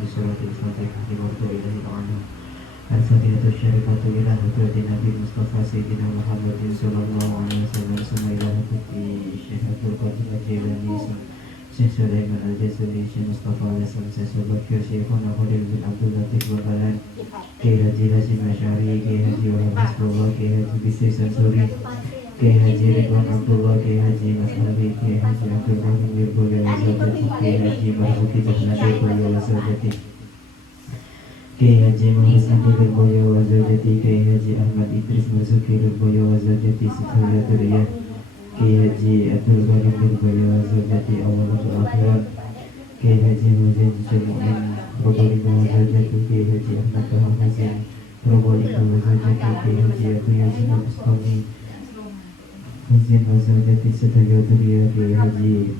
بسورة الفاتحة وارجو إليه عنه الفاتحة الشريفة إلى حضرة النبي المصطفى سيدنا محمد صلى الله عليه وسلم ثم إلى حضرة الشيخ عبد القادر الجيلاني Syekh Sulaiman Al-Jazuli, Syekh Mustafa Al-Hasan, Syekh Subakir, Syekh Khalil bin Abdul Latif Bakalan, Kiai Haji Hashim Asy'ari, Kiai Haji Wahab Hasbullah, Kiai Haji Bisri Sansuri, Kiai Haji Ridwan Abdullah, Kiai Haji Mas Alwi, Kiai Haji Abdul Rahim Wirboyo Wazawjati, Kiai Haji Marzuki Jahnadi Boyo Wazawjati, Kiai Haji Muhammad Andi Wirboyo Wazawjati, Kiai Haji Ahmad Idris Marzuki Wirboyo Wazawjati, Sitaya Duriyah, Kiai Haji Abdul Ghanim Wirboyo Wazawjati, Awal Akhirat, Kiai Haji Husain Syumu'in Probolinggo Wazawjati, Kiai Haji Ahmad Bahar Hasan Probolinggo Wazawjati, Kiai Haji Abu Yazid Bustami Husain Wazawjati, Sitaya Duriyah, Kiai Haji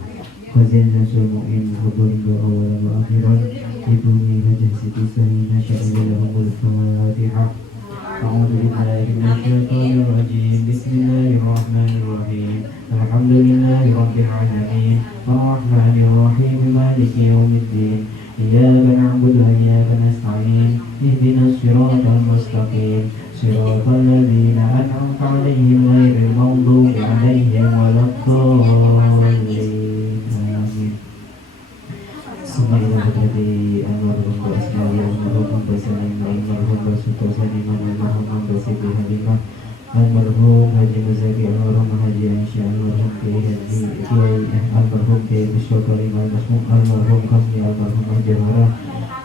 Husain Syumu'in Probolinggo Awal Akhirat, Ibu Hajah Siti Sahina Syahilahumul Fatihah. أعوذ بالله من الشيطان الرجيم بسم الله الرحمن الرحيم الحمد لله رب العالمين الرحمن الرحيم مالك يوم الدين إياك نعبد وإياك نستعين اهدنا الصراط المستقيم صراط الذين أنعمت عليهم غير المغضوب عليهم ولا الضالين Semuanya berarti almarhum Mbak Ismail, almarhum Mbak Salim, almarhum Mbak Suto Sadiman, almarhum Mbak Siti Halimah, almarhum Haji Muzaki, almarhum Haji Aisyah, almarhum Kiai almarhum Kiai Bishwa Karim, almarhum Kami, almarhum Majamara,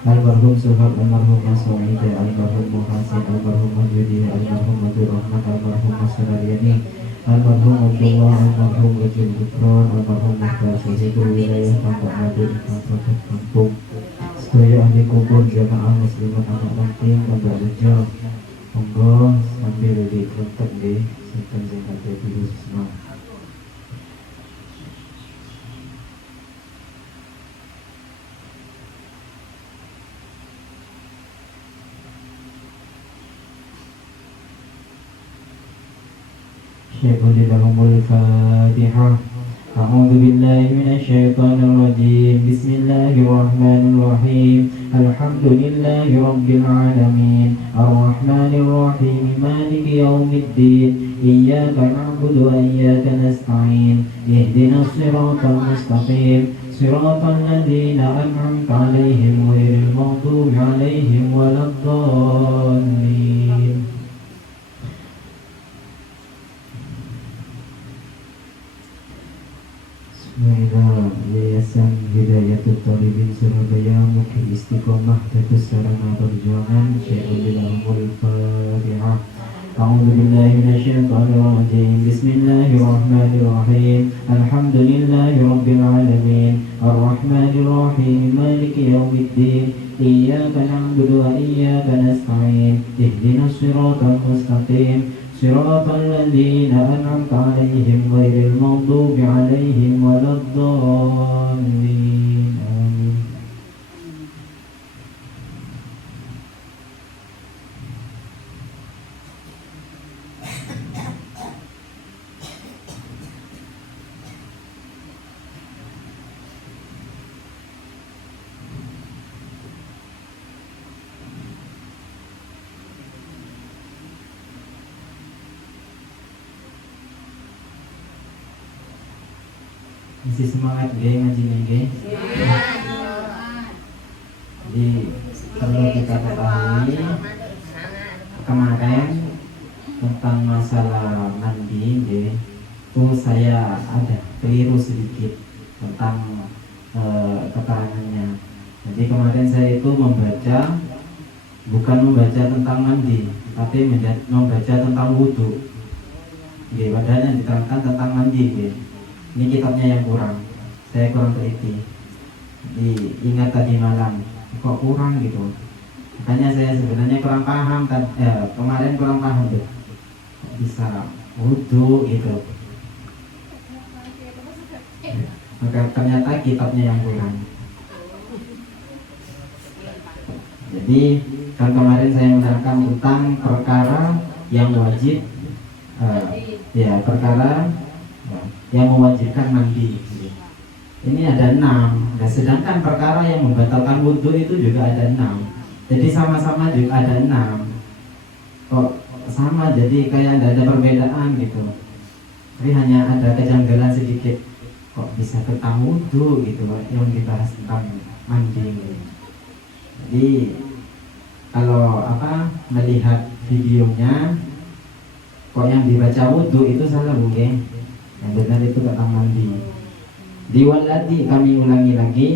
almarhum Suhab, almarhum Mas'u'ida, almarhum Muhasin, almarhum Majudi, almarhum Abdul Rahman, almarhum Mas'u'aryani, almarhum Abdullah, almarhum Rajul Gufron, almarhum Muhtar Sahibu Wilayah Tambak Madu Kabupaten Kampung, sedaya ahli kubur jamaah muslimat anak penting Tambak Rejo, monggo sambil diketek nggih sinten sing badhe dilusna. Syaikhul lahumul Fatihah. A'udzu billahi minasy syaithanir rajim. Bismillahirrahmanirrahim. Alhamdulillahi rabbil alamin. Arrahmanir rahim. Maliki yaumiddin. Iyyaka na'budu wa iyyaka nasta'in. Ihdinas siratal mustaqim. Siratal ladzina an'amta 'alaihim ghairil maghdubi 'alaihim waladdallin. Bismillah. Yayasan Hidayatul Thalibin Surabaya, Mukhi Istiqomah Datus Sarana Perjuangan, Syaikhul lahumul Fatihah. A'udzu billahi minasyaitonir rajim. Bismillahirrahmanirrahim. Alhamdulillahi rabbil alamin. Arrahmanir rahim. Maliki yaumiddin. Iyyaka na'budu wa iyyaka nasta'in. Ihdinas siratal mustaqim. Siratal ladzina an'amta 'alaihim ghairil maghdubi 'alaihim waladdallin. Amin. Masih semangat nggih ngaji nggih? Jadi perlu kita ketahui kemarin tentang masalah mandi nggih. Itu saya ada keliru sedikit tentang keterangannya. Jadi kemarin saya itu bukan membaca tentang mandi, tapi membaca tentang wudhu. Nggih, padahal yang diterangkan tentang mandi nggih. Ini kitabnya yang kurang, saya kurang teliti. Ingat tadi malam, kok kurang gitu. Makanya saya sebenarnya kurang paham kemarin kurang paham deh. Bisa wudhu gitu. Maka ternyata kitabnya yang kurang. Jadi kan kemarin saya menerangkan tentang perkara yang wajib, perkara yang mewajibkan mandi. Ini ada 6. Nah, sedangkan perkara yang membatalkan wudhu itu juga ada 6. Jadi sama-sama juga ada 6. Kok sama, jadi kayak tidak ada perbedaan gitu. Tapi hanya ada kejanggalan sedikit. Kok bisa tentang wudhu gitu yang dibahas tentang mandi. Jadi kalau melihat videonya, kok yang dibaca wudhu itu salah bukan? Yang benar itu tentang mandi. Di walati kami ulangi lagi.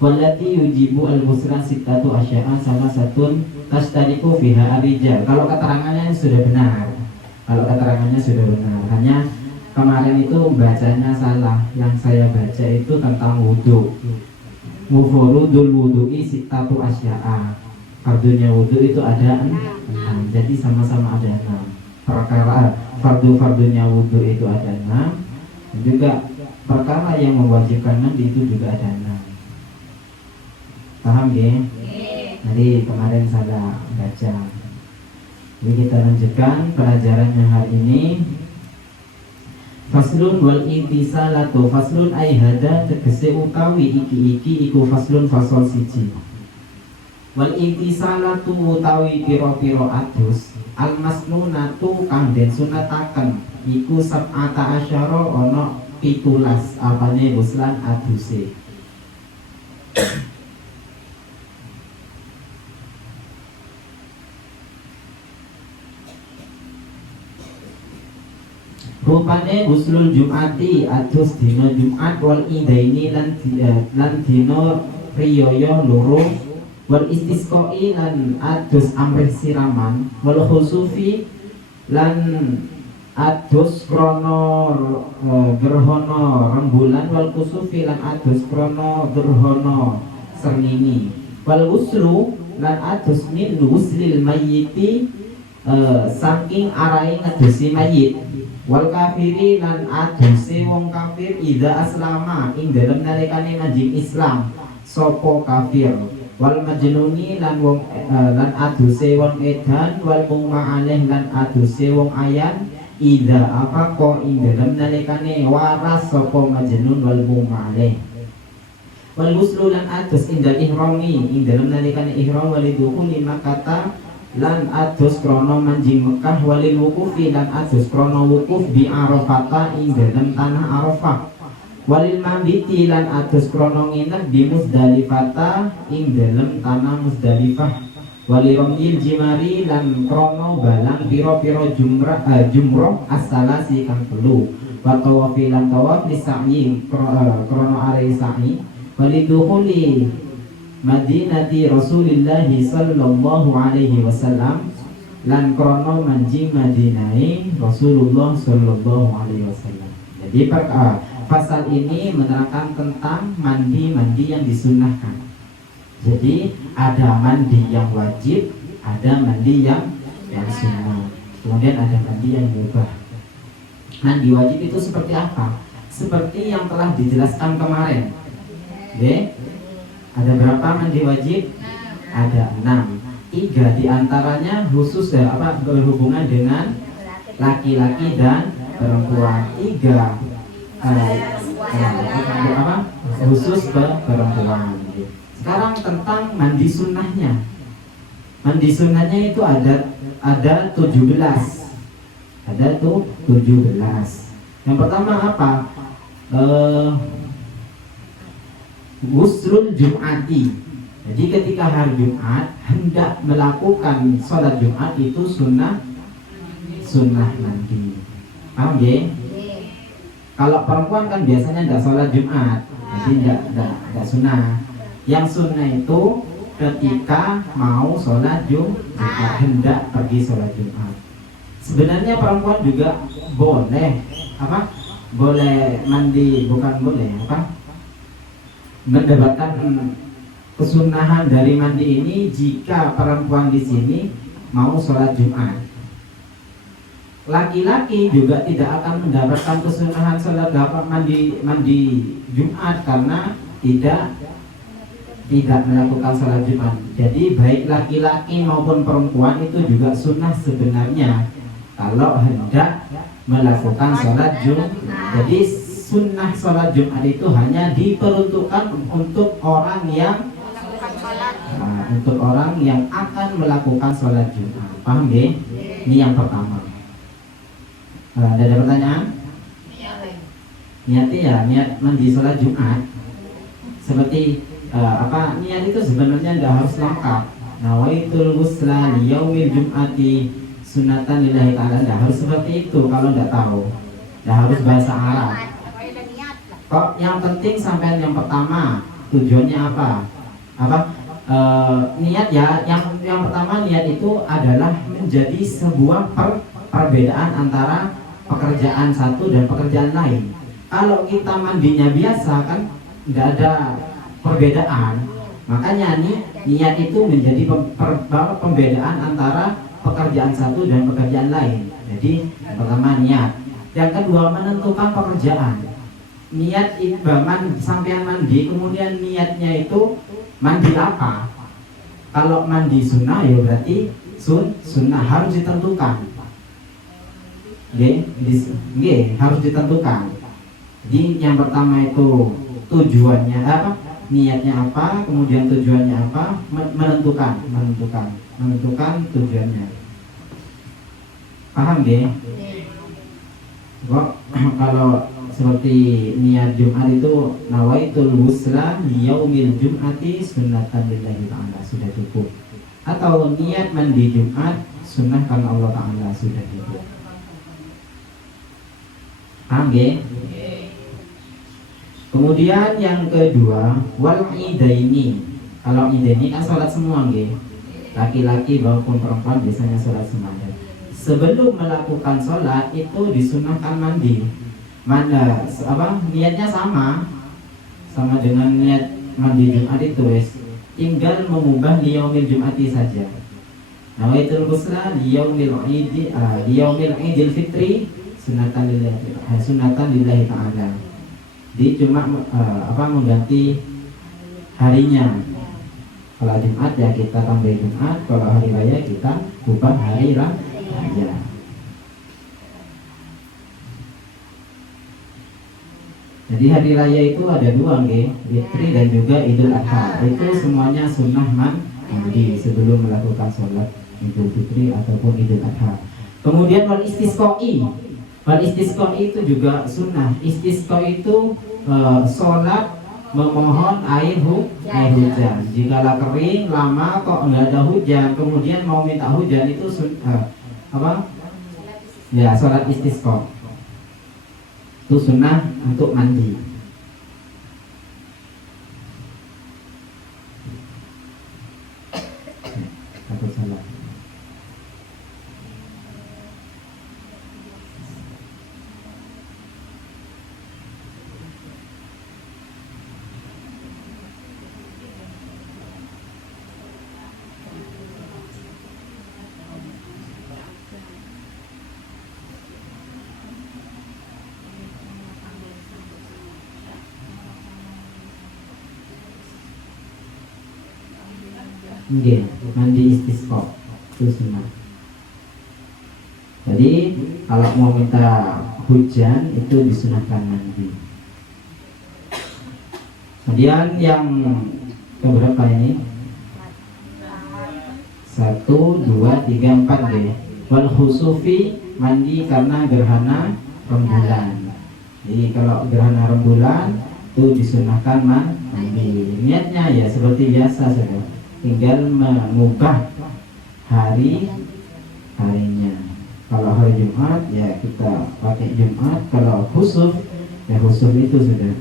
Walati yujibu al-busra sittatu asya'a salah satun tashtariku fiha ar-rijal. Kalau keterangannya sudah benar. Hanya kemarin itu bacanya salah. Yang saya baca itu tentang wudhu. Mufurudul wudhu'i sittatu asya'a. Fardunya wudhu itu ada 6. Jadi sama-sama ada 6. Perkara fardunya wudhu itu ada 6. Dan juga perkara yang mewajibkan mandi itu juga ada 6. Paham ya? Jadi kemarin salah baca. Jadi kita lanjutkan pelajarannya hari ini. Faslun wal ittisalatu. Faslun ay hada tegese utawi iki iku faslun fasol siji. Wal ittisalatu utawi pira-pira adus al masnunatu kang den sunataken iku sab'ata asyara ana 17 apane uslan aduse. Rupane uslul Jum'ati adus dina Jum'at wal idaini lan dina riyaya loro wal istisqai lan adus amrih siraman wal khusufi lan adus krana gerhana rembulan wal kusufi lan adus krana gerhana srengenge wal uslu lan adus min uslil mayyiti saking arahe ngedusi mayit wal kafiri lan aduse wong kafir idza aslama ing dalem nalikane manjing Islam sapa kafir wal majnuni lan wong lan aduse wong edan wal muma'aleh lan aduse wong ayan idza afaqa ing dalem nalikane waras sapa majnun wal muma'aleh wal ghuslu lan adus indal ihrami ing dalem nalikane ihram walidukhuli makata lan adus krono manjing Mekah walil wukufi lan adus krono wukuf bi Arafata ing dalem tanah Arafah walil mambiti lan adus krono nginep di Muzdalifata ing dalem tanah Muzdalifah waliromil jimari lan krono balang piro-piro jumroh as-salasi kang telu wa tawafi lan tawaf li sa'i krono are sa'i walidukhuli Madinati Rasulillah sallallahu alaihi wasallam lan krono manjing Madinai Rasulullah sallallahu alaihi wasallam. Jadi pasal ini menerangkan tentang mandi yang disunahkan. Jadi ada mandi yang wajib, ada mandi yang sunnah. Kemudian ada mandi yang mubah. Mandi wajib itu seperti apa? Seperti yang telah dijelaskan kemarin. Oke? Ada berapa mandi wajib? Ada 6. 3 diantaranya khusus berhubungan dengan laki-laki dan perempuan. 3 khusus perempuan. Sekarang tentang mandi sunnahnya. Mandi sunnahnya itu ada 17. Ada tuh 17. Yang pertama apa? Ghuslul Jum'ati. Jadi ketika hari Jumat hendak melakukan sholat Jumat itu sunnah mandi. Paham ya? Kalau perempuan kan biasanya tidak sholat Jumat, jadi tidak sunnah. Yang sunnah itu ketika mau sholat Jumat, hendak pergi sholat Jumat. Sebenarnya perempuan juga boleh boleh mandi, bukan boleh mendapatkan kesunahan dari mandi ini jika perempuan di sini mau sholat Jumat. Laki-laki juga tidak akan mendapatkan kesunahan sholat mandi Jumat karena tidak melakukan sholat Jumat. Jadi baik laki-laki maupun perempuan itu juga sunnah sebenarnya kalau hendak melakukan sholat Jumat. Jadi sunnah sholat Jumat itu hanya diperuntukkan untuk orang yang untuk orang yang akan melakukan sholat Jumat. Paham ya? Ini yang pertama. Ada pertanyaan? Niatnya ya niat mandi sholat Jumat. Seperti niat itu sebenarnya tidak harus lengkap. Nawaitul ghusla liyaumil jum'ati sunatan lillahi ta'ala. Tidak harus seperti itu kalau tidak tahu. Tidak harus bahasa Arab. Kok yang penting sampai yang pertama tujuannya apa? Niat ya, yang pertama niat itu adalah menjadi sebuah perbedaan antara pekerjaan satu dan pekerjaan lain. Kalau kita mandinya biasa kan tidak ada perbedaan. Makanya niat itu menjadi pembedaan antara pekerjaan satu dan pekerjaan lain. Jadi yang pertama niat, yang kedua menentukan pekerjaan. Niat sampean mandi, kemudian niatnya itu mandi apa? Kalau mandi sunnah ya berarti sunnah harus ditentukan. Harus ditentukan. Jadi yang pertama itu tujuannya apa? Niatnya apa? Kemudian tujuannya apa? Menentukan tujuannya. Paham deh? Kok kalau seperti niat Jumat itu nawaitul ghusla liyaumil jum'ati sunnatan lillahi ta'ala, sudah cukup. Atau niat mandi Jumat sunnah karena Allah Ta'ala, sudah cukup. Paham ya? Kemudian yang kedua wal idaini. Kalau idaini kan sholat semua nggih. Laki-laki maupun perempuan biasanya sholat semuanya. Sebelum melakukan sholat itu disunahkan mandi. Niatnya sama dengan niat mandi Jumat itu tinggal mengubah liyaumil Jum'ati saja. Nawaitul ghusla liyaumil idil fitri sunatan lillahi ta'ala. Jadi cuma mengganti harinya. Kalau Jumat ya kita tambah Jumat, kalau hari raya kita ubah hari raya. Jadi hari raya itu ada dua nggih, Fitri dan juga Idul Adha. Itu semuanya sunnah mandi sebelum melakukan sholat Idul Fitri ataupun Idul Adha. Kemudian wal istisqai. Wal istisqai itu juga sunnah. Istisqa itu sholat memohon air hujan. Jikalau kering lama kok nggak ada hujan, kemudian mau minta hujan itu Ya, sholat istisqa. Itu sunnah untuk mandi. Takut salah. Mandi istisqa itu sunnah. Jadi kalau mau minta hujan itu disunahkan mandi. Kemudian yang keberapa ini? 1, 2, 3, 4 deh. Wal khusufi, mandi karena gerhana rembulan. Jadi kalau gerhana rembulan itu disunahkan mandi. Niatnya ya seperti biasa saja. Tinggal mengubah harinya. Kalau hari Jumat ya kita pakai Jumat. Kalau khusuf ya khusuf itu sudah.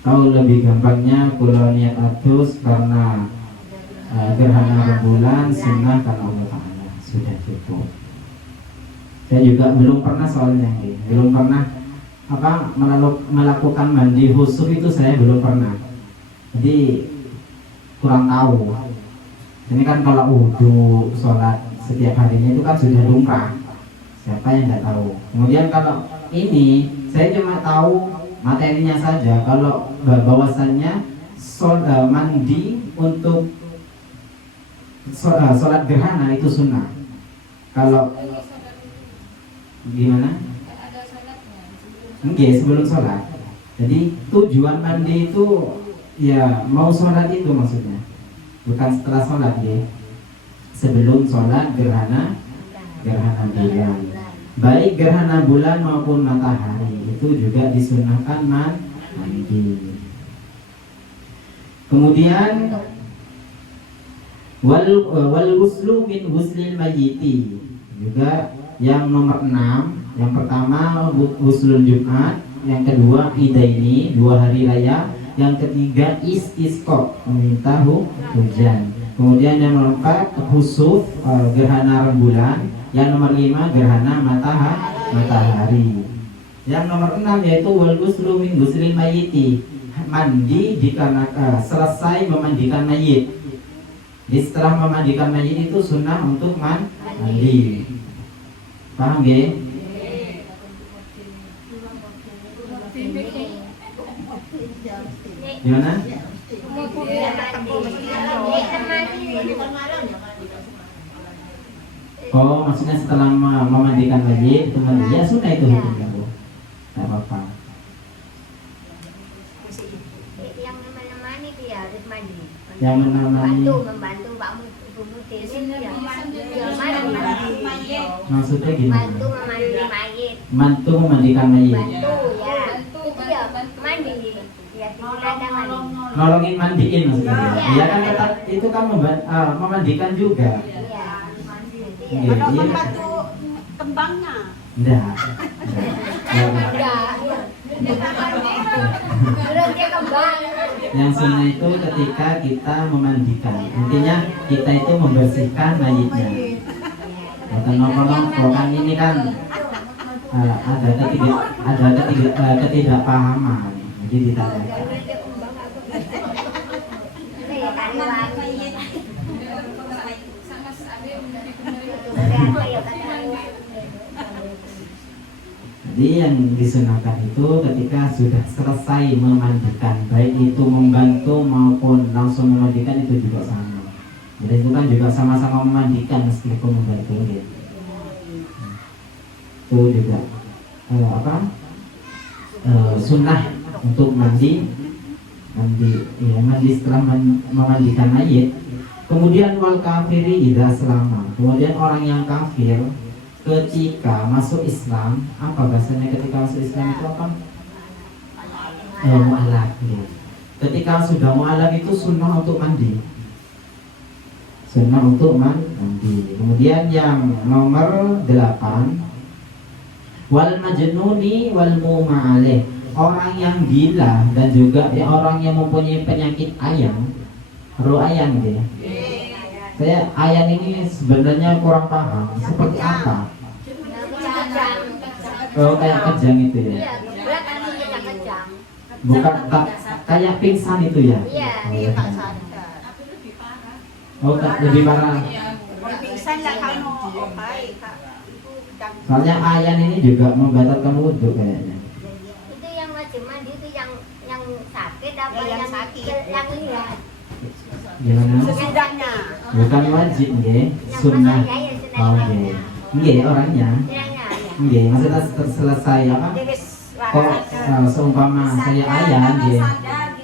Kalau lebih gampangnya kalau niat atus karena gerhana rembulan, sunnah karena Allah Ta'ala, sudah cukup. Saya juga belum pernah soalnya belum pernah melakukan mandi khusuf itu, saya belum pernah. Jadi kurang tahu. Ini kan kalau wudhu sholat setiap harinya itu kan sudah lumrah. Siapa yang nggak tahu? Kemudian kalau ini saya cuma tahu materinya saja. Kalau bahwasannya mandi untuk sholat gerhana itu sunnah. Kalau gimana? Oke, sebelum sholat. Jadi tujuan mandi itu ya mau sholat itu maksudnya, bukan setelah sholat ya. Sebelum sholat gerhana bulan, baik gerhana bulan maupun matahari itu juga disunahkan mandi. Kemudian wal ghuslu min ghuslil mayyiti, juga yang nomor 6. Yang pertama ghuslul Jumat, yang kedua idaini 2 hari raya, yang ketiga istisqa meminta hujan. Kemudian yang nomor 4 khusuf gerhana rembulan, yang nomor 5 gerhana matahari. Yang nomor 6 yaitu wal ghuslu min ghuslil mayyiti, mandi dikarenakan selesai memandikan mayit. Jadi setelah memandikan mayit itu sunnah untuk mandi. Paham ya? Gimana? Oh, maksudnya setelah memandikan mayit itu mandi. Ya sunnah itu hukumnya, Bu. Tidak apa-apa. Yang menemani dia harus mandi. Yang menemani Membantu Pak Mutin ya mandi. maksudnya gimana? Bantu memandi mayit. Bantu memandikan mayit. Bantu ya. Itu ya mandi. Ya kita mandi. Nolongin mandiin maksudnya. Iya. Ya kan tetap itu kan memandikan juga. Iya. Iya, Kalau iya. membantu kembangnya. Enggak. Terus dia kembang. Yang sunnah itu ketika kita memandikan. Intinya kita itu membersihkan mayitnya. Kata kalau kan ini kan ada ketidakpahaman. Jadi ditanyakan. Dia tadi wangi. Jadi yang disunahkan itu ketika sudah selesai memandikan, baik itu membantu maupun langsung memandikan itu juga sama. Jadi itu kan juga sama-sama memandikan meskipun membantu gitu. Itu juga sunnah untuk mandi setelah memandikan mayit. Kemudian wal kafiri idza selama. Kemudian orang yang kafir ketika masuk Islam, apa bahasanya ketika masuk Islam itu apa? Mu'alaf ya. Ketika sudah mu'alaf itu sunnah untuk mandi. Sunnah untuk mandi. Kemudian yang nomor 8 wal majnuni wal muma'alih, orang yang gila dan juga orang yang mempunyai penyakit ayang. Roh ayang dia. Saya ayang ini sebenarnya kurang paham seperti apa. Oh, kayak kejang itu ya? Iya, belakang kejang. Bukan kayak pingsan itu ya? Iya. Dia tak sadar. Oh, lebih parah. Pingsan lah kalau oke, Kak. Soalnya ayan ini juga membatalkan wudhu kayaknya. Itu yang wajib mandi itu yang sakit apa Yang sakit. yang lihat. Gimana? Sesudahnya. Bukan wajib nggih, sunnah. Oh nggih. Nggih orangnya. Nggih, maksudnya selesai apa? Kok seumpama saya ayan nggih.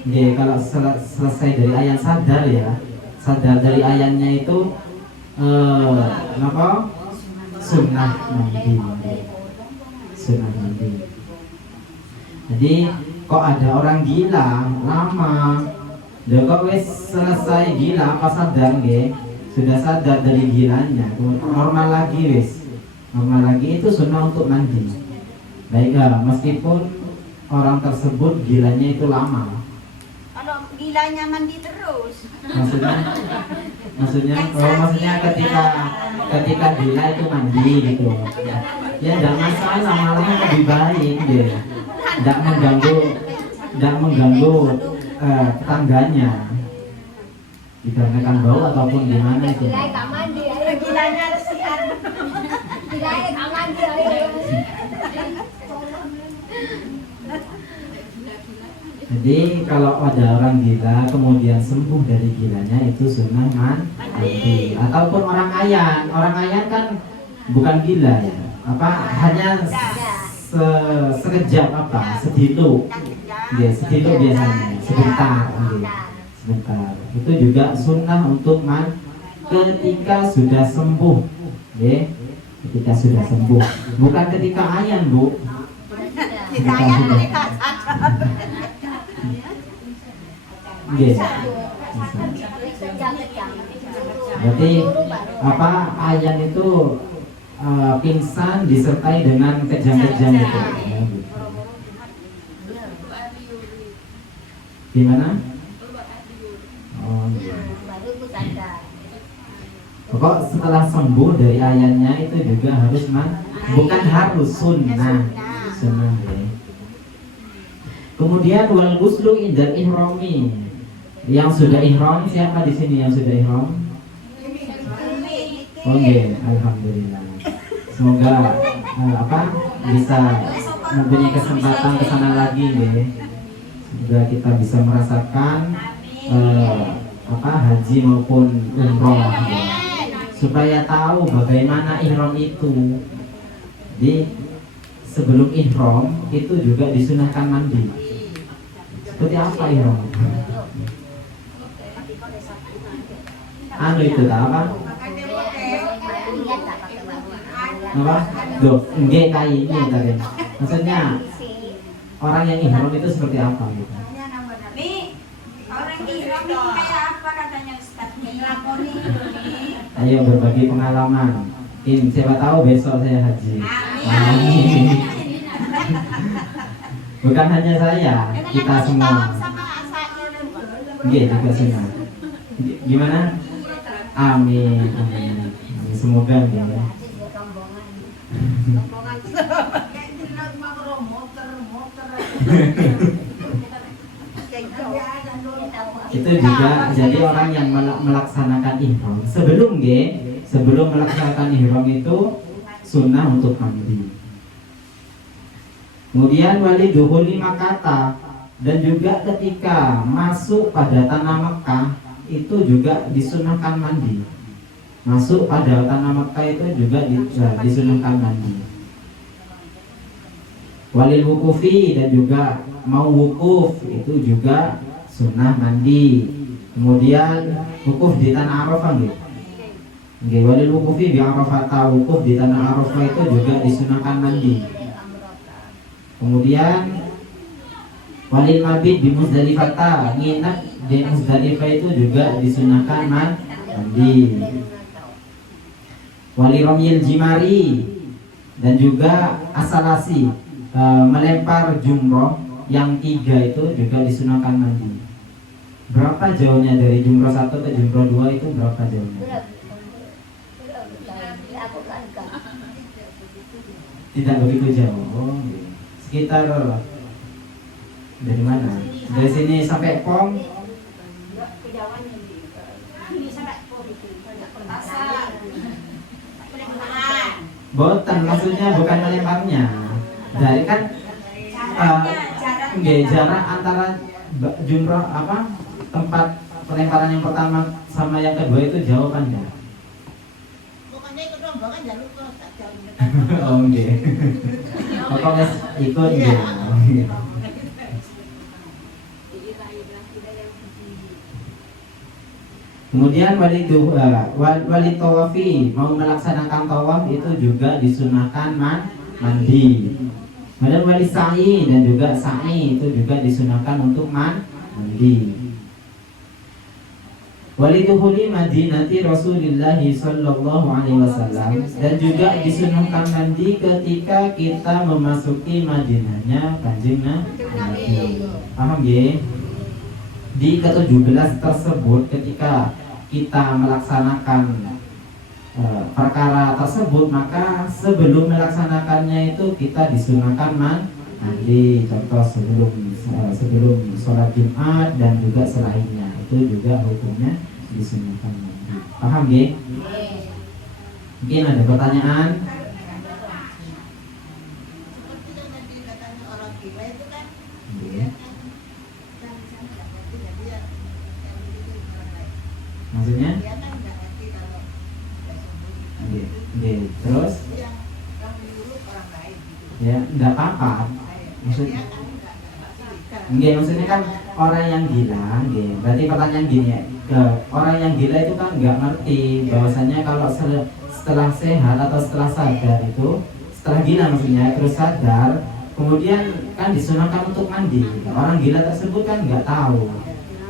Nggih, kalau selesai dari ayan sadar ya. Sadar dari ayannya itu apa? Sunnah mandi. Sunnah mandi. Jadi kok ada orang gila lama, dia kok wes selesai gila apa sadar nggih? Sudah sadar dari gilanya, normal lagi wes. Normal lagi itu sunnah untuk mandi. Baik, meskipun orang tersebut gilanya itu lama. Kalau gilanya mandi terus. Maksudnya ketika gila itu mandi gitu. Ya tidak masalah, malah lebih baik deh. Tidak mengganggu tetangganya. Dikarenakan bau ataupun gimana itu. Gilanya resian. Jadi kalau ada orang gila kemudian sembuh dari gilanya itu sunnah mandi. Ataupun orang ayan kan bukan gila ya. Hanya sekejap apa? Sedilo. Ya, sedilo biasanya, sebentar. Sebentar. Itu juga sunnah untuk ketika sudah sembuh. Ya. Ketika sudah sembuh. Bukan ketika ayan, Bu. Ketika ayan mereka sadar. Iya. Berarti apa ayan itu pingsan disertai dengan kejang-kejang itu. Ya, gitu. Gimana? Oh, iya. Pokok setelah sembuh dari ayannya itu juga harus bukan harus sunnah. Sunnah ya. Kemudian wal ghuslu indal ihrami. Yang sudah ihram siapa di sini yang sudah ihram? Oke, alhamdulillah. Semoga bisa mempunyai kesempatan ke sana lagi ya. Semoga kita bisa merasakan haji maupun umroh ya. Supaya tahu bagaimana ihram itu. Jadi sebelum ihram itu juga disunahkan mandi. Seperti apa ihram? Anu itu apa? Apa? Duh, enggak kayak ini tadi. Maksudnya orang yang ihram itu seperti apa gitu? Nih, orang ihram itu kayak apa katanya Ustaz? Ngelakoni nih. Ayo berbagi pengalaman. Siapa tahu besok saya haji. Amin. Bukan hanya saya, kita semua. Iya, juga semua. Gimana? Amin. Amin. Semoga ya. Itu juga jadi orang yang melaksanakan ihram sebelum melaksanakan ihram itu sunnah untuk mandi. Kemudian wali duhuli makata, dan juga ketika masuk pada tanah Mekah itu juga disunahkan mandi. Masuk pada tanah Mekah itu juga disunahkan mandi. Walil wukufi, dan juga mau wukuf itu juga sunnah mandi. Kemudian wukuf di tanah Arafah gitu. Walil wukufi di Arafah, wukuf di tanah Arafah itu juga disunahkan mandi. Kemudian walil mabit di Muzdalifah, nginep di Muzdalifah itu juga disunahkan mandi. Wali romyil jimari, dan juga asalasi, melempar jumroh yang 3 itu juga disunahkan mandi. Berapa jauhnya dari jumroh 1 ke jumroh 2 itu berapa jauhnya? Tidak begitu jauh. Oh, sekitar dari mana? Dari sini sampai Pom? Boten, maksudnya bukan melemparnya. Dari kan jarak antara jumroh tempat pelemparan yang pertama sama yang kedua itu jauh kan ya? Oh nggih. Pokoknya ikut nggih. Kemudian wali tawafi, mau melaksanakan tawaf itu juga disunahkan mandi. Kemudian wali sa'i, dan juga sa'i itu juga disunahkan untuk mandi. Wali dukhuli madinati Rasulullah sallallahu alaihi wasallam, dan juga disunahkan mandi ketika kita memasuki Madinahnya Kanjeng Nabi. Paham ya? Di ke-17 tersebut ketika kita melaksanakan perkara tersebut, maka sebelum melaksanakannya itu kita disunahkan mandi. Contoh sebelum sholat Jumat dan juga selainnya itu juga hukumnya disunahkan mandi. Paham ya? Mungkin ada pertanyaan? Maksudnya? Terus? ya enggak apa-apa. Maksudnya kan orang yang gila, berarti pertanyaan gini ya, orang yang gila itu kan nggak ngerti bahwasanya kalau setelah sehat atau setelah sadar itu, setelah gila maksudnya terus sadar, kemudian kan disunahkan untuk mandi. Orang gila tersebut kan nggak tahu.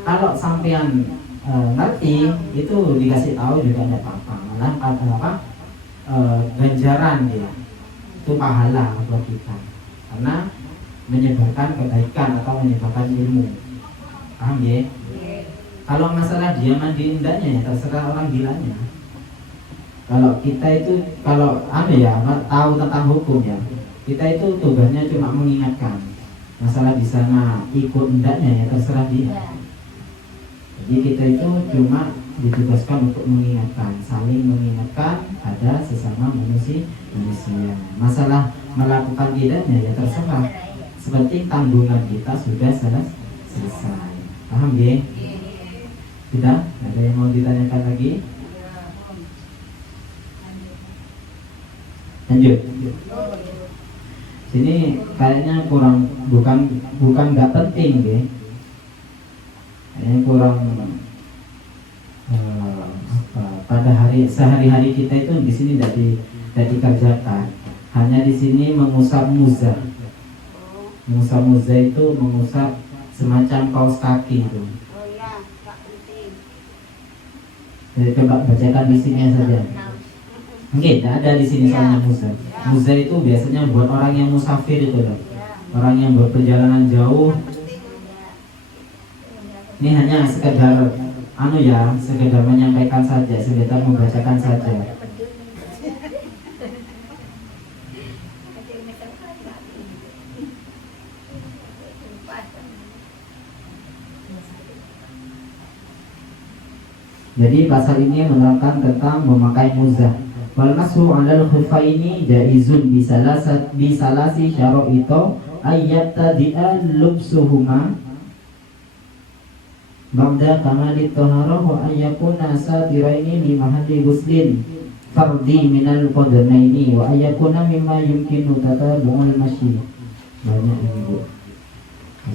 Kalau sampean ngerti itu dikasih tahu juga nggak apa-apa, malah ganjaran ya, itu pahala buat kita karena menyebarkan kebaikan atau menyebarkan ilmu. Paham ya? Kalau masalah dia mandi indahnya ya terserah orang gilanya. Kalau kita itu kalau tahu tentang hukum ya, kita itu tugasnya cuma mengingatkan. Masalah di sana ikut indahnya ya terserah dia. Jadi kita itu cuma ditugaskan untuk mengingatkan, saling mengingatkan pada sesama manusia. Masalah melakukan tidaknya ya terserah. Seperti tanggungan kita sudah selesai. Paham ya? Tidak? Ada yang mau ditanyakan lagi? Lanjut. Sini kayaknya bukan nggak penting ya. Kayaknya kurang pada sehari-hari kita itu di sini tidak dikerjakan. Hanya di sini mengusap muzah. Mengusap muzah itu mengusap semacam kaos kaki itu. Oh iya, tak penting. Jadi coba bacakan di sini saja. Oke, tidak ada di sini soalnya muzah. Muzah itu biasanya buat orang yang musafir itu loh. Orang yang berperjalanan jauh. Ini hanya sekedar sekedar menyampaikan saja, sekedar membacakan saja. Jadi pasal ini menerangkan tentang memakai muzah. Wal mashu 'alal khuffaini jaizun bisalasi syara'ito ayyabtadi'a lubsuhuma ba'da kamali taharah wa ayyakuna satiraini li mahalli ghuslin fardi minal qadamaini wa ayyakuna mimma yumkinu tatabu'ul masyi. Banyak ini Bu.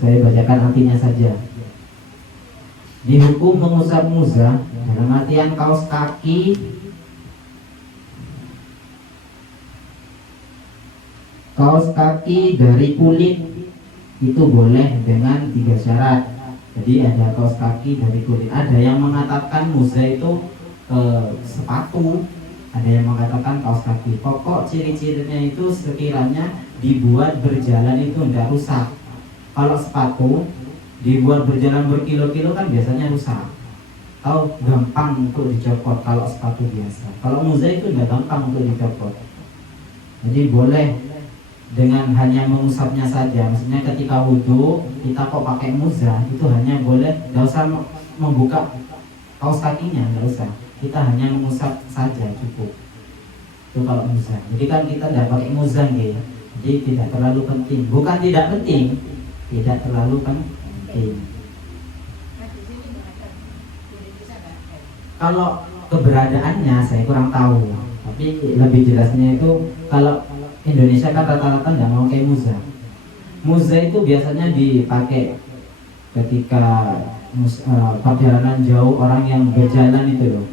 Saya bacakan artinya saja. Dihukum mengusap muzah dalam artian kaos kaki dari kulit itu boleh dengan 3 syarat. Jadi ada kaos kaki dari kulit. Ada yang mengatakan muzah itu sepatu, ada yang mengatakan kaos kaki. Pokok ciri-cirinya itu sekiranya dibuat berjalan itu tidak rusak. Kalau sepatu dibuat berjalan berkilo-kilo kan biasanya rusak atau gampang untuk dicopot kalau sepatu biasa. Kalau muzah itu tidak gampang untuk dicopot. Jadi boleh dengan hanya mengusapnya saja. Maksudnya ketika wudhu kita kok pakai muzah, itu hanya boleh, tidak usah membuka kaos kakinya, tidak usah. Kita hanya mengusap saja cukup. Itu kalau muzah. Jadi kan kita tidak pakai muzah ya. Jadi tidak terlalu penting. Bukan tidak penting, tidak terlalu penting. Kalau keberadaannya saya kurang tahu, tapi lebih jelasnya itu kalau Indonesia kan rata-rata nggak mau pakai muzah. Muzah itu biasanya dipakai ketika perjalanan jauh, orang yang berjalan itu loh.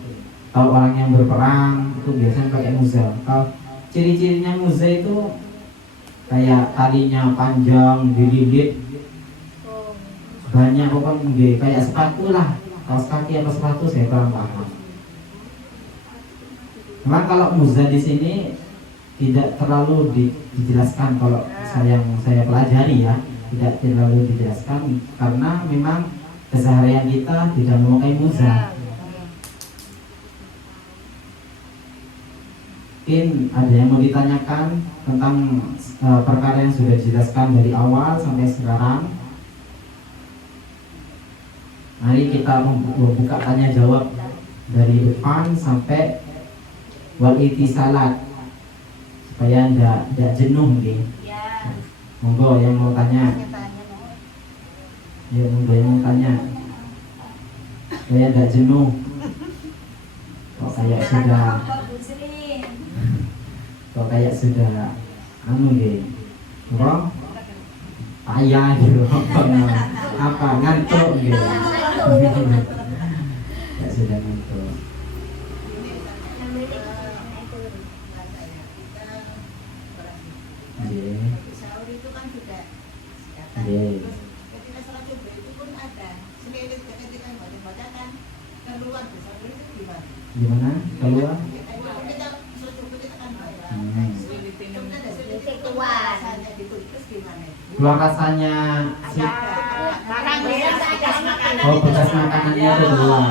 Kalau orang yang berperang itu biasanya pakai muzah. Kalau ciri-cirinya muzah itu kayak talinya panjang, dililit, banyak pokoknya kayak sepatu lah, kaos kaki atau sepatu saya kurang paham. Memang kalau muzah di sini tidak terlalu dijelaskan kalau saya pelajari ya, tidak terlalu dijelaskan karena memang keseharian kita tidak memakai muzah. Mungkin ada yang mau ditanyakan tentang perkara yang sudah dijelaskan dari awal sampai sekarang. Mari kita membuka tanya jawab dari depan sampai wal itisalat supaya tidak jenuh gitu. Ya. Monggo yang mau tanya. Ya monggo yang mau tanya. Supaya tidak jenuh. Kok kayak sudah gitu. Apa? Payah gitu. Apa? Ngantuk gitu. Ya sudah ngantuk. Iya. Sahur itu kan sudah Iya. ketika sholat subuh itu pun ada selilit ketika baca kan keluar di sahur itu gimana? Gimana? Keluar? Kita sholat subuh kita kan baca. Keluar. Terus gimana? Keluar rasanya si Barang bekas makanan. oh bekas makanannya itu keluar.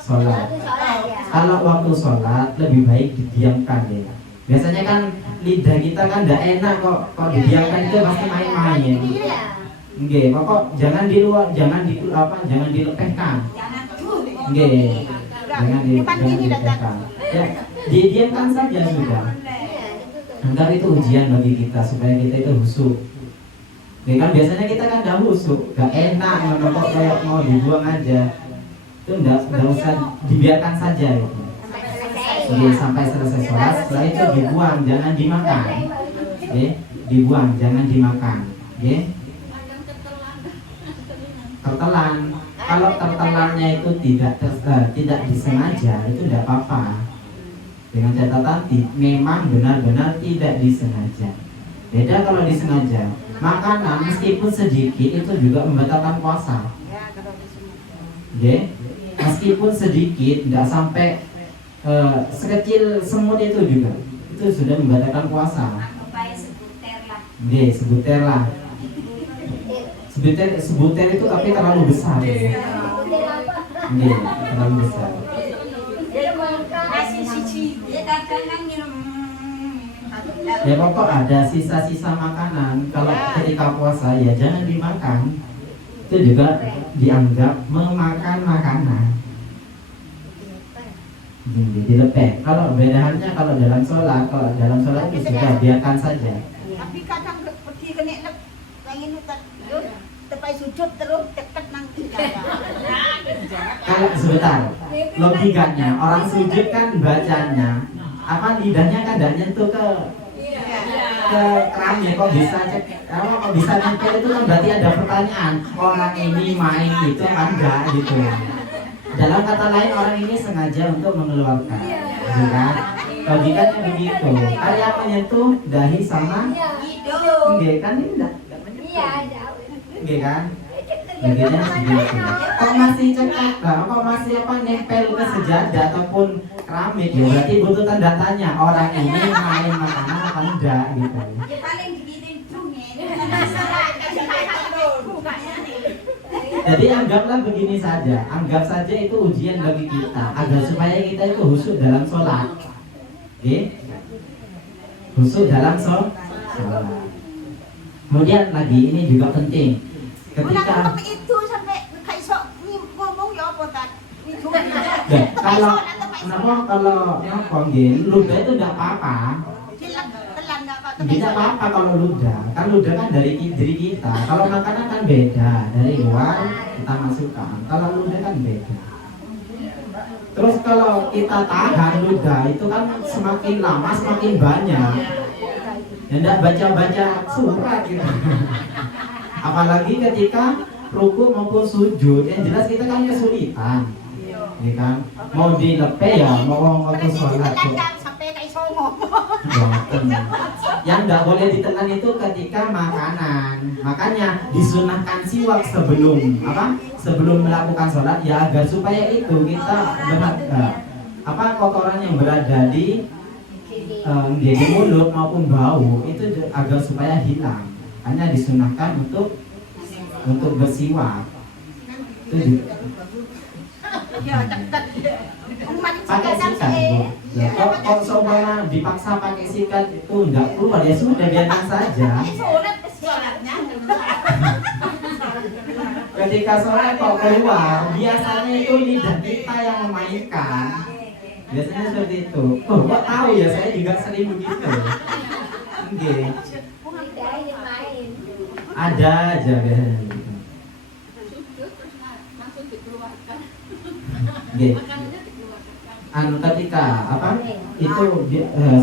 Sholat. Kalau waktu sholat lebih baik didiamkan ya. Biasanya kan lidah kita kan tidak enak kok didiamkan itu pasti main-main. Iya. Nggih, pokok jangan di luar, jangan dilepehkan. Jangan dulu. Nggih. Jangan dilepehkan. Ya, didiamkan saja sudah. Iya, itu tuh. Anggap itu ujian bagi kita supaya kita itu husuk. Ya kan biasanya kita kan nggak husuk, nggak enak, kok kayak mau dibuang aja. Itu nggak usah dibiarkan saja itu. Oke, sampai selesai sholat, setelah itu dibuang, jangan dimakan. Oke, dibuang, jangan dimakan. Oke. Tertelan. Kalau tertelannya itu tidak disengaja, itu tidak apa-apa. Dengan catatan memang benar-benar tidak disengaja. Beda kalau disengaja. Makanan meskipun sedikit itu juga membatalkan puasa. Oke. Meskipun sedikit, tidak sampai sekecil semut itu juga, itu sudah membatalkan puasa. Supaya sebutir lah. Oke, sebutir lah. Sebutir itu tapi terlalu besar. Oke, terlalu besar. Kasih siji. Ya kadang minum. Ya pokok ada sisa-sisa makanan. Kalau ketika puasa ya jangan dimakan. Itu juga dianggap memakan makanan. Dilepeh. Kalau bedaannya kalau dalam sholat itu sudah biarkan saja. Tapi kadang pergi kena pengen tepai sujud terus dekat nang Kalau sebentar, logikanya orang sujud kan bacanya apa lidahnya kan tidak nyentuh ke keramik, kok bisa kok bisa nempel itu kan berarti ada pertanyaan, orang ini main gitu kan enggak gitu. Dalam kata lain orang ini sengaja untuk mengeluarkan, gitu kan? Logikanya begitu. Kayak menyentuh dahi sama hidung. enggak kan tidak, Iya, jauh. enggak kan? Logikanya segitu. Kok masih cekak, kok masih apa nempel ke sejadah ataupun keramik, ya berarti butuh tanda tanya orang ini main makanan apa enggak gitu. Ya paling diginiin dungin. Jadi anggaplah begini saja, anggap saja itu ujian bagi kita agar supaya kita itu husuk dalam sholat. Oke? Husuk dalam sholat. Kemudian lagi ini juga penting. Ketika itu sampai kayak sok ngomong ya apa tak? kalau apa ludah itu tidak apa-apa. Tidak apa-apa kalau ludah. Kan ludah kan dari diri kita. Kalau makanan kan beda, dari luar kita masukkan. Kalau ludah kan beda. Terus kalau kita tahan ludah itu kan semakin lama semakin banyak. Ya tidak baca-baca surat gitu. Apalagi ketika ruku maupun sujud, yang jelas kita kan kesulitan. Ya kan? Mau dilepeh ya, mau waktu sholat tuh. Sampai kayak songong. Yang tidak boleh ditelan itu ketika makanan. Makanya disunahkan siwak sebelum apa? Sebelum melakukan sholat ya agar supaya itu kita kotoran yang berada di mulut maupun bau itu agar supaya hilang. Hanya disunahkan untuk bersiwak. Itu Ya dekat. pakai sikat Bu. Ya, kalau seumpama dipaksa pakai sikat itu enggak keluar ya sudah biarkan saja. Sholatnya. Ketika sholat kok keluar biasanya itu lidah kita yang memainkan. Biasanya seperti itu. Oh, kok tahu ya, saya juga sering begitu. Nggih. Lidahnya main. Ada aja biasanya gitu. Langsung dikeluarkan. Nggih. Makanannya dikeluarkan. ketika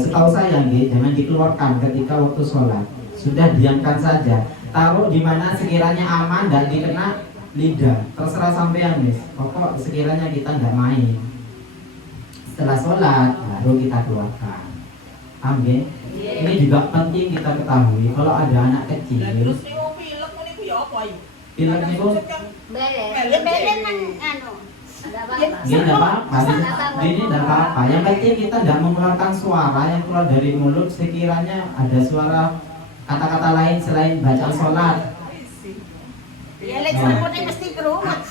setahu saya nggih, jangan dikeluarkan ketika waktu sholat. Sudah diamkan saja. Taruh di mana sekiranya aman dan dikena lidah. Terserah sampean, Miss. Pokok sekiranya kita nggak main. Setelah sholat baru kita keluarkan. Paham nggih? Ini juga penting kita ketahui kalau ada anak kecil. Terus niku pilek niku ya apa ayo? Pilek niku Belen nang anu. Enggak apa-apa. ini tidak apa-apa, ini tidak apa-apa. Yang penting kita tidak mengeluarkan suara yang keluar dari mulut sekiranya ada suara kata-kata lain selain bacaan sholat. Ya lek sampune mesti kerungut.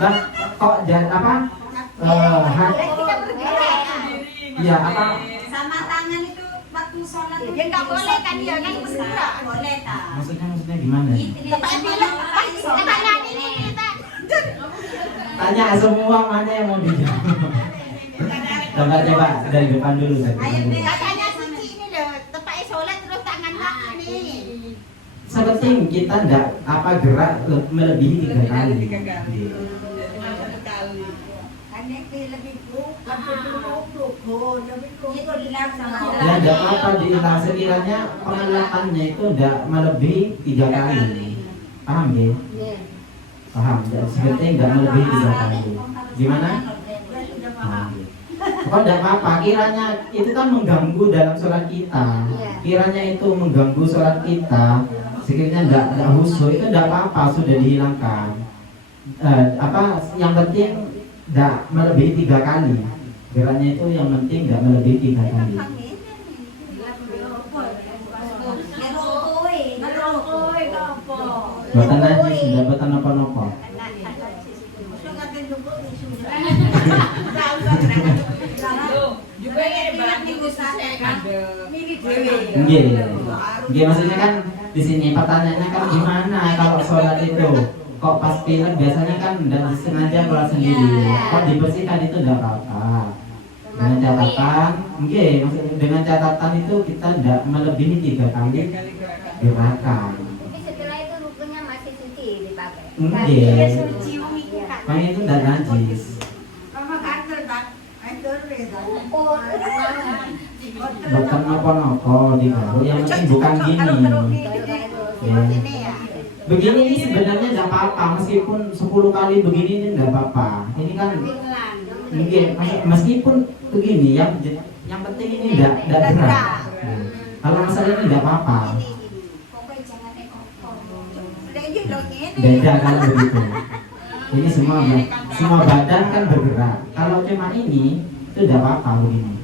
Lah, kok apa? Iya apa? Sama tangan itu waktu sholat. Ya nggak boleh kan dia kan bergerak. Boleh tak? Maksudnya gimana? Tanya semua mana yang mau dijawab. Coba dari depan dulu. Katanya suci ini loh, tepat sholat terus tangan nih. Sepenting kita tidak gerak melebihi 3 kali. Ya tidak apa-apa dihilang sekiranya pengelatannya itu tidak melebihi 3 kali. Paham ya? Paham. Sepenting tidak melebihi 3 kali. Gimana? Kok tidak apa-apa, kiranya itu kan mengganggu dalam sholat kita. Kiranya itu mengganggu sholat kita, sekiranya tidak khusyuk, itu tidak apa-apa, sudah dihilangkan. Yang penting tidak melebihi 3 kali. Kiranya itu yang penting tidak melebihi 3 kali. Buatan najis, tidak buatan apa-apa. Juga ya berarti Nggih, maksudnya kan di sini pertanyaannya kan gimana kalau sholat itu kok pas pilek biasanya kan tidak sengaja keluar sendiri. Kok dibersihkan itu tidak apa-apa. Dengan catatan, maksudnya dengan catatan itu kita tidak melebihi 3 kali gerakan. Tapi setelah itu rukunnya masih suci dipakai. Makanya itu tidak najis. Bukan apa-apa digaruk, yang penting bukan gini. Ya. Begini ini sebenarnya tidak apa-apa, meskipun 10 kali begini ini tidak apa-apa. Ini kan meskipun begini, yang penting ini tidak berat. Kalau masalah ini tidak apa-apa. Beda kalau begitu. Ini semua badan kan bergerak. Kalau cuma ini itu tidak apa-apa begini.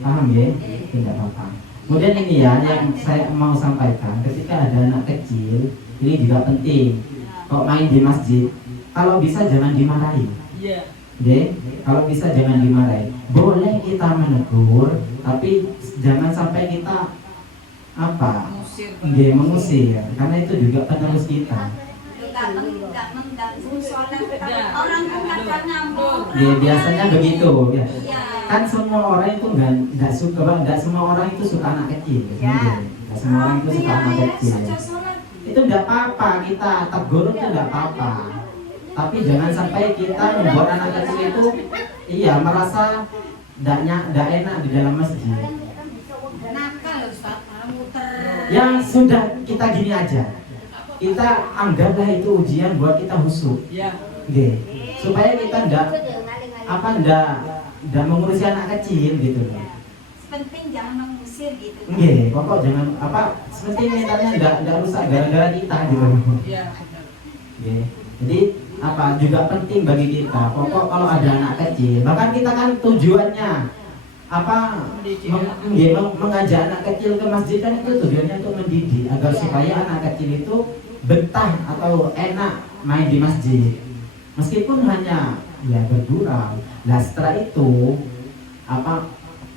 Paham ya? Tidak apa-apa. Kemudian ini ya yang saya mau sampaikan, ketika ada anak kecil, ini juga penting. Kok main di masjid, kalau bisa jangan dimarahi. Kalau bisa jangan dimarahi. Boleh kita menegur, tapi jangan sampai kita mengusir, karena itu juga penerus kita. Orang kan kadang ngambek. Biasanya begitu ya. Kan semua orang itu nggak suka, nggak semua orang itu suka anak kecil. Nggak semua orang itu suka anak kecil. Itu nggak apa-apa, kita tegur itu nggak apa-apa. Tapi jangan sampai kita membuat anak kecil itu merasa tidak enak di dalam masjid. Ya sudah, kita gini aja. Kita anggaplah itu ujian buat kita khusyuk. Supaya kita tidak mengurusi anak kecil gitu. Penting jangan mengusir gitu. Pokok jangan sepenting mentalnya tidak rusak gara-gara kita gitu. Jadi juga penting bagi kita. Pokok kalau ada anak kecil, bahkan kita kan tujuannya mengajak anak kecil ke masjid kan itu tujuannya untuk mendidik agar supaya anak kecil itu betah atau enak main di masjid. Meskipun hanya bergurau. Nah setelah itu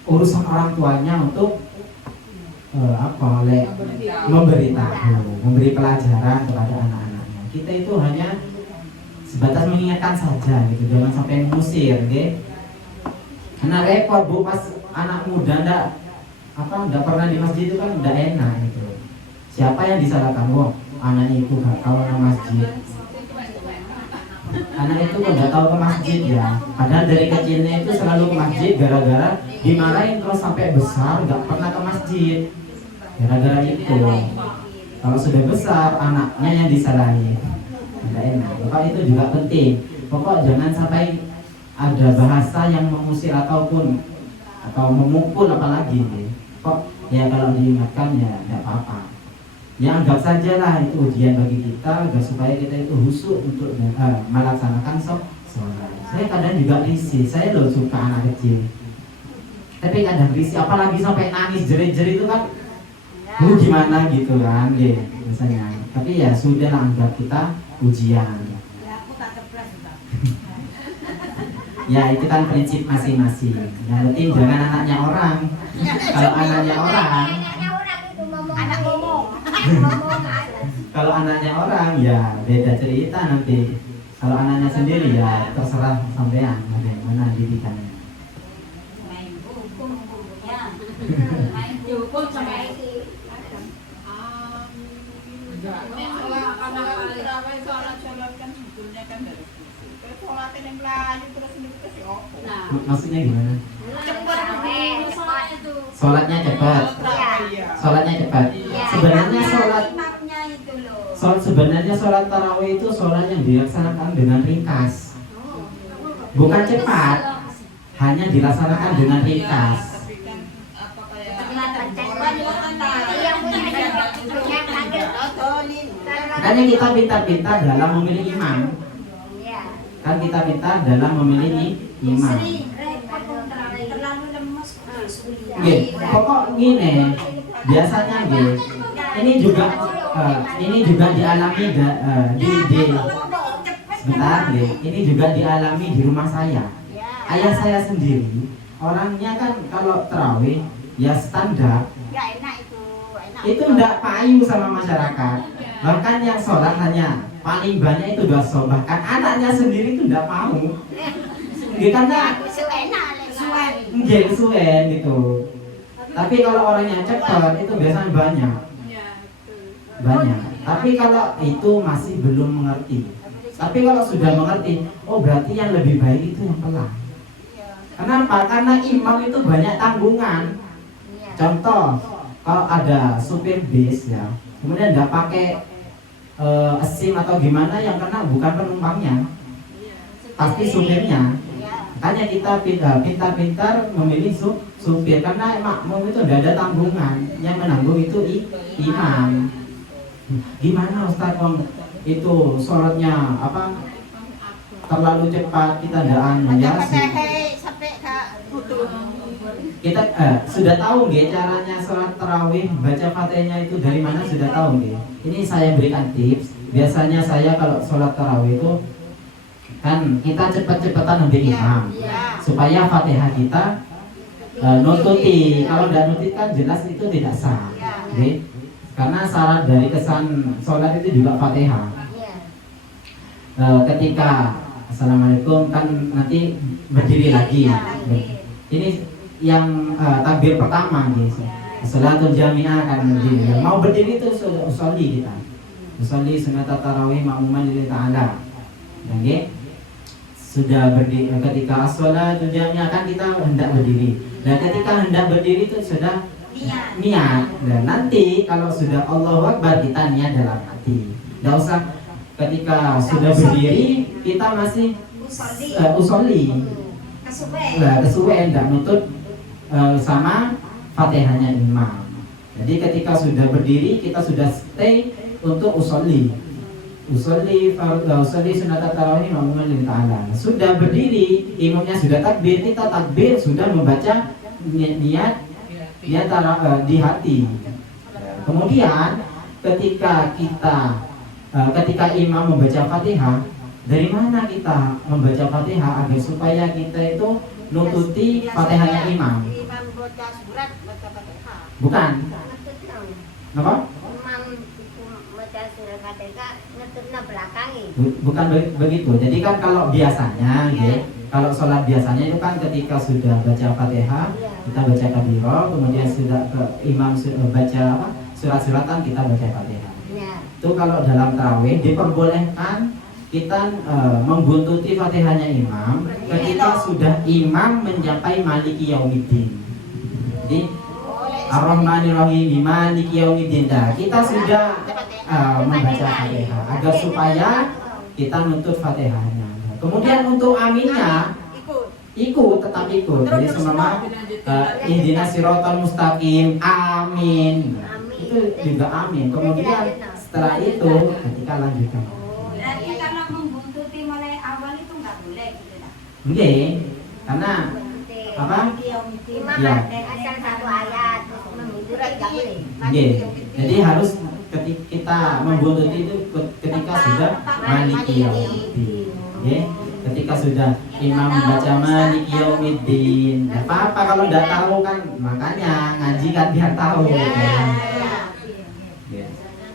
urusan orang tuanya untuk memberitahu, memberi pelajaran kepada anak-anaknya. Kita itu hanya sebatas mengingatkan saja gitu, jangan sampai mengusir, karena repot Bu, pas anak muda ndak pernah di masjid itu kan ndak enak gitu. Siapa yang disalahkan? anaknya itu gak tahu ke masjid. Anak itu kok gak tahu ke masjid ya. Padahal dari kecilnya itu selalu ke masjid, gara-gara dimarahin terus sampai besar gak pernah ke masjid. Gara-gara itu. Kalau sudah besar anaknya yang disalahin. Tidak enak. Bapak itu juga penting. Pokok jangan sampai ada bahasa yang mengusir ataupun atau memukul apalagi. Kok ya kalau diingatkan ya tidak apa-apa. Ya anggap saja lah itu ujian bagi kita agar supaya kita itu khusyuk untuk melaksanakan sholat. Saya kadang juga risih, saya loh suka anak kecil. Tapi kadang risih, apalagi sampai nangis jerit-jerit itu kan, gimana gitu kan, gitu, misalnya. Tapi ya sudah lah, anggap kita ujian. Ya aku tak keplas juga. Ya itu kan prinsip masing-masing. Yang penting jangan anaknya orang. Kalau anaknya orang, Anaknya orang itu ngomong. Anak ngomong. Ngomong. kalau anaknya orang ya beda cerita nanti. Kalau anaknya sendiri ya terserah sampean bagaimana didikannya. Main hukum hukumnya. Main Hukum sama itu. Sholat kan sebetulnya kan dari sisi. Kalau sholatnya yang melayu terus ini kita si opo. Maksudnya gimana? Cepat itu. Sholatnya cepat. Sholatnya cepat. Sebenarnya sholat Imamnya itu loh. sebenarnya sholat tarawih itu sholat yang dilaksanakan dengan ringkas, bukan cepat, hanya dilaksanakan dengan ringkas. Tapi kan apa kayak Yang punya kaget. Makanya kita pintar-pintar dalam memilih imam. Iya. Kan kita pintar dalam memilih imam. Sri, repot kok terlalu lemes. Sulit. Nggih, pokok gini, biasanya nggih. Ini juga dialami sebentar nggih. Ini juga dialami di rumah saya. Ayah saya sendiri, orangnya kan kalau tarawih ya standar. Ya enak itu, enak. Itu enggak payu sama masyarakat. Bahkan yang sholat hanya paling banyak itu 2 sholat. Bahkan anaknya sendiri itu enggak mau. Nggih karena Enak, suwen. nggih kesuwen gitu. Tapi kalau orangnya cepat itu biasanya banyak. Banyak. Tapi kalau itu masih belum mengerti. Tapi kalau sudah mengerti, oh berarti yang lebih baik itu yang pelan. Kenapa? Karena imam itu banyak tanggungan. Contoh, kalau ada supir bis ya, kemudian nggak pakai SIM atau gimana, yang kena bukan penumpangnya, pasti supirnya. Makanya kita pintar-pintar memilih supir, karena makmum itu nggak ada tanggungan, yang menanggung itu imam. Gimana Ustaz, itu sholatnya apa terlalu cepat, kita tidak Sampai ke butuh. kita sudah tahu nggih caranya sholat tarawih baca fatihahnya itu dari mana, sudah tahu nggih. Ini saya berikan tips. Biasanya saya kalau sholat tarawih itu kan kita cepat-cepatan ambil imam supaya fatihah kita nututi. Kalau tidak nututi kan jelas itu tidak sah, nggih. Karena syarat dari kesan sholat itu juga fatihah. Ketika assalamualaikum kan nanti berdiri lagi. Ini yang takbir pertama gitu. Salatul jami'ah kan berdiri. Yang mau berdiri itu usolli kita. Usolli sunat tarawih ma'muman lillahi ta'ala. Oke. Sudah berdiri ketika salatul jami'ah kan kita hendak berdiri. Dan ketika hendak berdiri itu sudah niat. Dan nanti kalau sudah Allahu Akbar kita niat dalam hati. Tidak usah ketika sudah berdiri kita masih usolli. Kesuwen tidak nutut sama fatihahnya imam. Jadi ketika sudah berdiri kita sudah stay untuk usolli sunat tarawih ma'muman lillahi ta'ala. Sudah berdiri, imamnya sudah takbir, kita takbir sudah membaca niat di hati. Kemudian ketika imam membaca Fatihah, dari mana kita membaca Fatihah agar supaya kita itu nututi Fatihahnya imam? Imam baca surat, baca Fatihah. Bukan. Apa? Imam baca surat Fatihah ngetutna belakangi. Bukan begitu. Jadi kan kalau biasanya, kalau sholat biasanya itu kan ketika sudah baca Fatihah, kita baca kabiro, kemudian sudah imam baca surat-suratan, kita baca Fatihah. itu kalau dalam tarawih diperbolehkan kita membuntuti Fatihahnya imam ketika sudah imam mencapai Maliki Yaumiddin. Jadi Ar-Rahmanir Rahim Maliki Yaumiddin. Nah, kita sudah membaca Fatihah agar supaya kita nuntut Fatihahnya. Kemudian untuk aminnya tetap ikut. Jadi semama ihdinas siratal mustaqim, amin. Itu juga amin. Kemudian setelah itu ketika lanjutkan. Berarti kalau membuntuti mulai awal itu nggak boleh gitu lah. Oke, karena apa? Imam Ya. asal satu ayat terus membuntuti nggak boleh. Oke. Jadi harus ketika kita membuntuti itu ketika sudah Maliki Yaumiddin. Oke. Ketika sudah imam membaca Maliki Yaumiddin. Enggak apa-apa kalau enggak tahu kan, makanya ngaji kan biar tahu. Ya.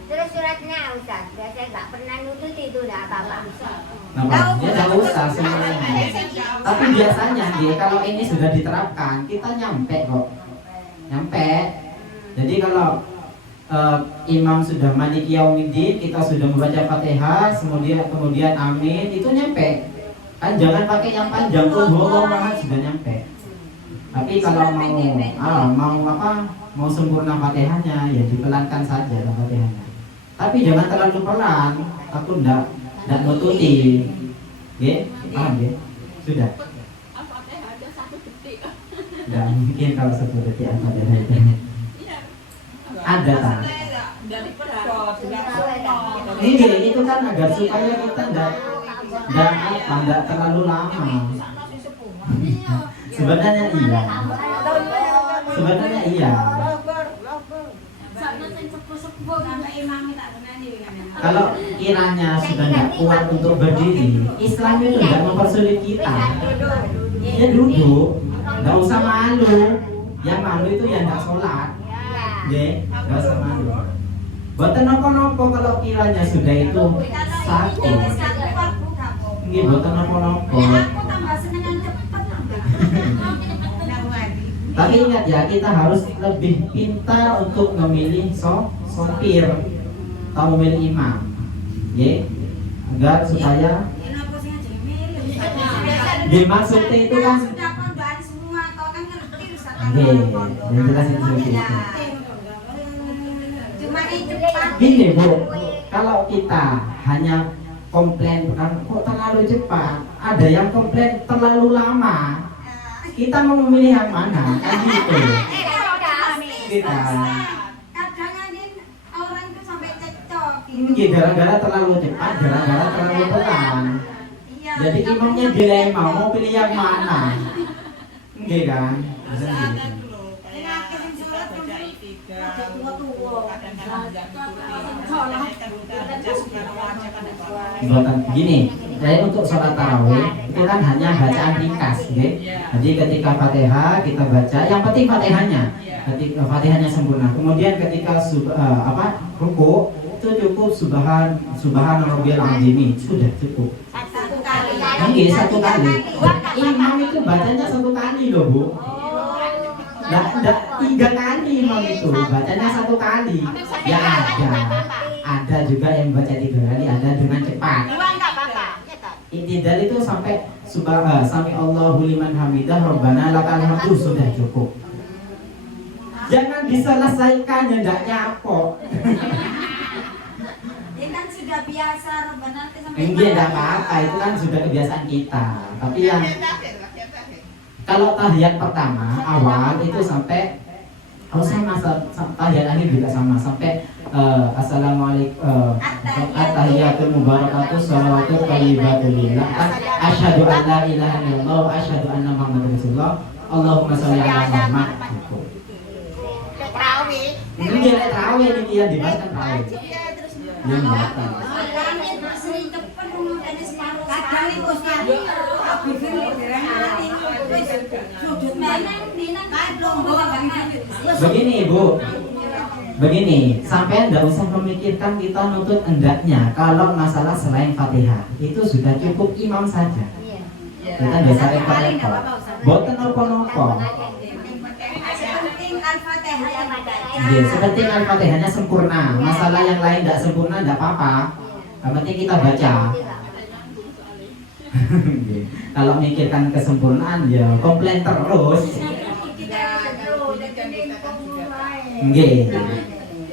Terus suratnya Ustaz, saya nggak pernah nuntut itu nggak apa-apa. Nah, dia enggak usah sebenarnya. Tapi biasanya dia kalau ini sudah diterapkan, kita nyampe kok. Nyampe. Jadi kalau imam sudah Maliki Yaumiddin, kita sudah membaca Fatihah, kemudian amin, itu nyampe. Kan jangan pakai yang panjang pun banget sudah nyampe. Tapi kalau mau sempurna Fatihahnya ya dipelankan saja Fatihahnya. Tapi jangan terlalu pelan, takut enggak nututi. Oke? Paham ya? Sudah. Al-Fatihah ada 1 detik. Enggak mungkin kalau 1 detik Al-Fatihah itu. Ada tak? Dari perut, Ini itu kan agar supaya kita enggak terlalu lama. Sebenarnya iya. Sebenarnya iya. Sampai imam tak pernah nih kan. Kalau kiranya sudah tidak kuat untuk berdiri, Islam itu tidak mempersulit kita. Ya duduk, nggak usah malu. Yang malu itu yang nggak sholat, deh, nggak usah malu. Buatan nopo-nopo kalau kiranya sudah itu sakit. Ini buatan nopo-nopo. Aku tambah seneng cepet. Tapi ingat ya, kita harus lebih pintar untuk memilih sopir atau memilih imam, ya, agar supaya maksudnya itu kan, sudah pondaan semua, kau kan ngerti Ustaz. yang jelas itu seperti itu. Cuma itu cepat. Gini Bu, kalau kita hanya komplain kok terlalu cepat, ada yang komplain terlalu lama. Kita mau memilih yang mana? Kan gitu. Kita. Kadang orang itu sampai cekcok. Ini gara-gara terlalu cepat, gara-gara terlalu pelan. Iya. Jadi imamnya dilema mau pilih yang mana? Enggak kan? Bisa gitu. Buatan gini, saya untuk sholat tarawih itu kan hanya bacaan ringkas, gitu. Jadi ketika Fatihah kita baca, yang penting Fatihahnya, ketika Fatihahnya sempurna. Kemudian ketika ruku itu cukup subhan rabbiyal azim, sudah cukup. Satu kali. Iya, 1 kali. Imam itu bacanya 1 kali loh Bu. Nggak 3 kali imam itu bacanya 1 kali. Ya ada juga yang baca 3 kali, ada dengan cepat. Intidal itu sampai sami Allahu liman hamidah Rabbana lakal hamdu sudah cukup. Jangan diselesaikan ya ndak nyapok. Dia kan sudah biasa Rabbana sampai. Enggak ada apa-apa, itu kan sudah kebiasaan kita. Tapi yang kalau tahiyat pertama awal itu sampai sama tahiyat akhir juga sama sampai assalamualaikum at-tahiyatul mubarakatuh shalawatu thayyibatu lillah asyhadu an la ilaha illallah wa asyhadu anna muhammadar rasulullah Allahumma sholli ala Muhammad. Ini dia tarawih ini dia dibahaskan tarawih. Dia dibahaskan. Begini Ibu, begini, sampai tidak usah memikirkan kita nuntut hendaknya. Kalau masalah selain Fatihah itu sudah cukup imam saja. Kita biasa repot-repot. Boten nopo-nopo. Penting Al-Fatihah yang ada. Nggih, sepenting Al-Fatihahnya sempurna. Masalah yang lain tidak sempurna tidak apa-apa. Yang penting kita baca. Nggih. Kalau mikirkan kesempurnaan ya komplain terus. Kita seru, jadi pemulai. Nggih. Ya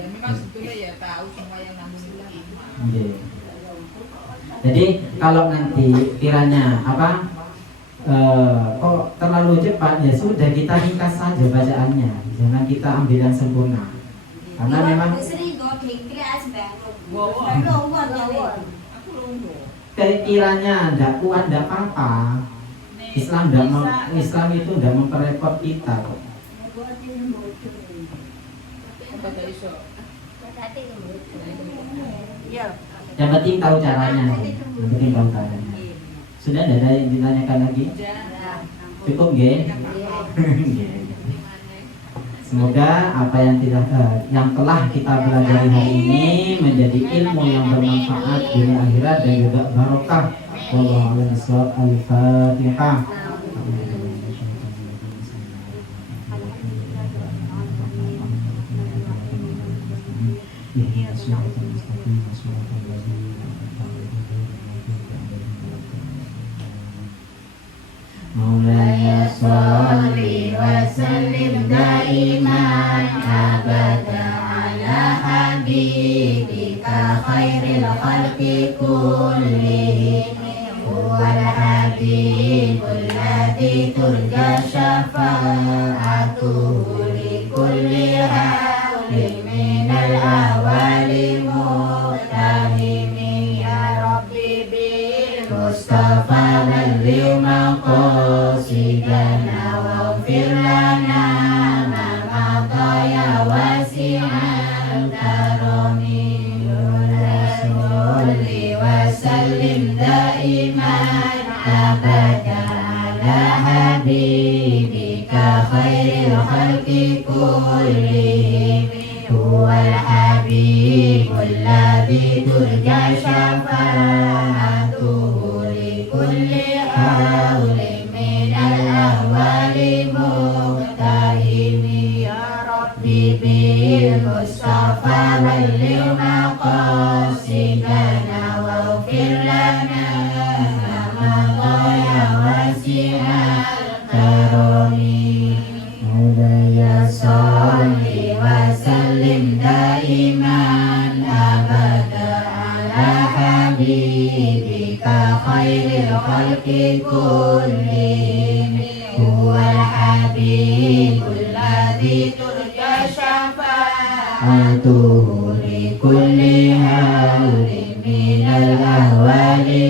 memang sebetulnya ya tahu semua yang namanya lima. Nggih. Jadi kalau nanti kiranya apa kok terlalu cepat ya sudah kita ringkas saja bacaannya. Jangan kita ambil yang sempurna. Karena memang Aku lungguh. kiranya tidak kuat tidak apa-apa. Islam Islam itu tidak memperepot kita kok. Apa tadi so? Ya. Yang penting tahu caranya. Yang penting tahu caranya. Sudah tidak ada yang ditanyakan lagi? Cukup nggih? Nggih. Semoga apa yang telah kita pelajari hari ini menjadi ilmu yang bermanfaat dunia akhirat dan juga barokah. Wallahu a'lam bishawab. Al-Fatihah. Maulaya sholli wa sallim daiman abada ala habibika khairil khalqi kullihim huwal habibul ladzi turja syafa'atuhu li kulli hawlin minal awali muhtahimi ya rabbi bil mustafa balligh maqasidana waghfir lana ma mada ya wasi'al karami sholli wa sallim daiman abada ala habibika khairil khalqi kullihim huwal habibul ladzi turja syafa'atuhu li kulli hawlin minal ahwali muhtahimi ya rabbi bil mustafa balligh maqasidana waghfir lana ma ya wasi'al karami maulaya sholli wa sallim daiman abada ala habibika khairil khalqi kullihim huwal habibul ladzi turja syafa'atuhu li kulli hawlin minal ahwali